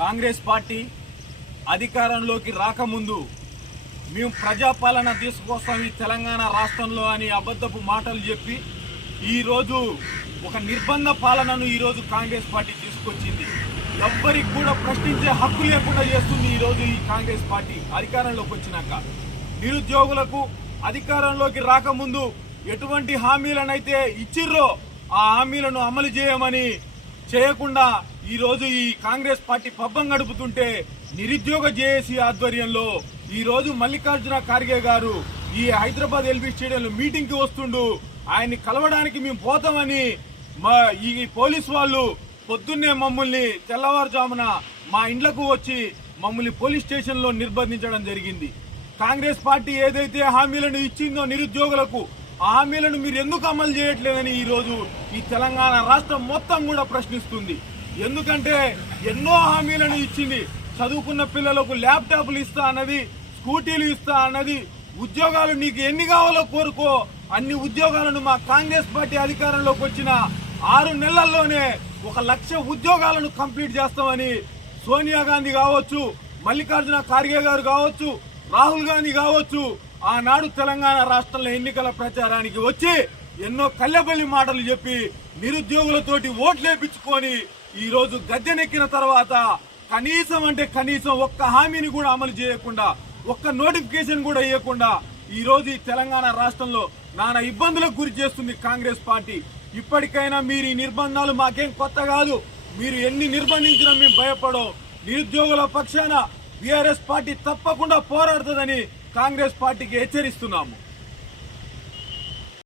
Congress party అధికారంలోకి రాకముందు మేము ప్రజాపాలన తీసుకొస్తాం ఈ తెలంగాణ రాష్ట్రంలో అని అబద్ధపు మాటలు చెప్పి ఈరోజు ఒక నిర్బంధ పాలనను ఈరోజు కాంగ్రెస్ పార్టీ తీసుకొచ్చింది. ఎవ్వరికి కూడా ప్రశ్నించే హక్కు లేకుండా చేస్తుంది ఈరోజు ఈ కాంగ్రెస్ పార్టీ అధికారంలోకి వచ్చినాక. నిరుద్యోగులకు అధికారంలోకి రాకముందు ఎటువంటి హామీలనైతే ఇచ్చిర్రో ఆ హామీలను అమలు చేయకుండా ఈరోజు ఈ కాంగ్రెస్ పార్టీ పబ్బం గడుపుతుంటే నిరుద్యోగ జేఏసీ ఆధ్వర్యంలో ఈరోజు మల్లికార్జున ఖార్గే గారు ఈ హైదరాబాద్ ఎల్బీ స్టేడియంలో మీటింగ్ కి వస్తుండు. ఆయన్ని కలవడానికి మేము పోతామని ఈ పోలీసు వాళ్ళు పొద్దున్నే మమ్మల్ని తెల్లవారుజామున మా ఇండ్లకు వచ్చి మమ్మల్ని పోలీస్ స్టేషన్ లో నిర్బంధించడం జరిగింది. కాంగ్రెస్ పార్టీ ఏదైతే హామీలను ఇచ్చిందో నిరుద్యోగులకు ఆ హామీలను మీరు ఎందుకు అమలు చేయట్లేదని ఈరోజు ఈ తెలంగాణ రాష్ట్రం మొత్తం కూడా ప్రశ్నిస్తుంది. ఎందుకంటే ఎన్నో హామీలను ఇచ్చింది. చదువుకున్న పిల్లలకు ల్యాప్టాప్లు ఇస్తా అన్నది, స్కూటీలు ఇస్తా అన్నది, ఉద్యోగాలు నీకు ఎన్ని కావాలో కోరుకో అన్ని ఉద్యోగాలను మా కాంగ్రెస్ పార్టీ అధికారంలోకి వచ్చిన 6 నెలల్లోనే 1,00,000 ఉద్యోగాలను కంప్లీట్ చేస్తామని సోనియా గాంధీ కావచ్చు, మల్లికార్జున ఖార్గే గారు కావచ్చు, రాహుల్ గాంధీ కావచ్చు ఆనాడు తెలంగాణ రాష్ట్రంలో ఎన్నికల ప్రచారానికి వచ్చి ఎన్నో కల్లెబల్లి మాటలు చెప్పి నిరుద్యోగులతోటి ఓట్లేపించుకొని ఈ రోజు గద్దెనెక్కిన తర్వాత కనీసం ఒక్క హామీని కూడా అమలు చేయకుండా, ఒక్క నోటిఫికేషన్ కూడా ఇవ్వకుండా ఈ రోజు ఈ తెలంగాణ రాష్ట్రంలో నానా ఇబ్బందులకు గురి చేస్తుంది కాంగ్రెస్ పార్టీ. ఇప్పటికైనా మీరు ఈ నిర్బంధాలు మాకేం కొత్త కాదు. మీరు ఎన్ని నిర్బంధించినా మేము భయపడం. నిరుద్యోగుల పక్షాన బీఆర్ఎస్ పార్టీ తప్పకుండా పోరాడుతుందని కాంగ్రెస్ పార్టీకి హెచ్చరిస్తున్నాము.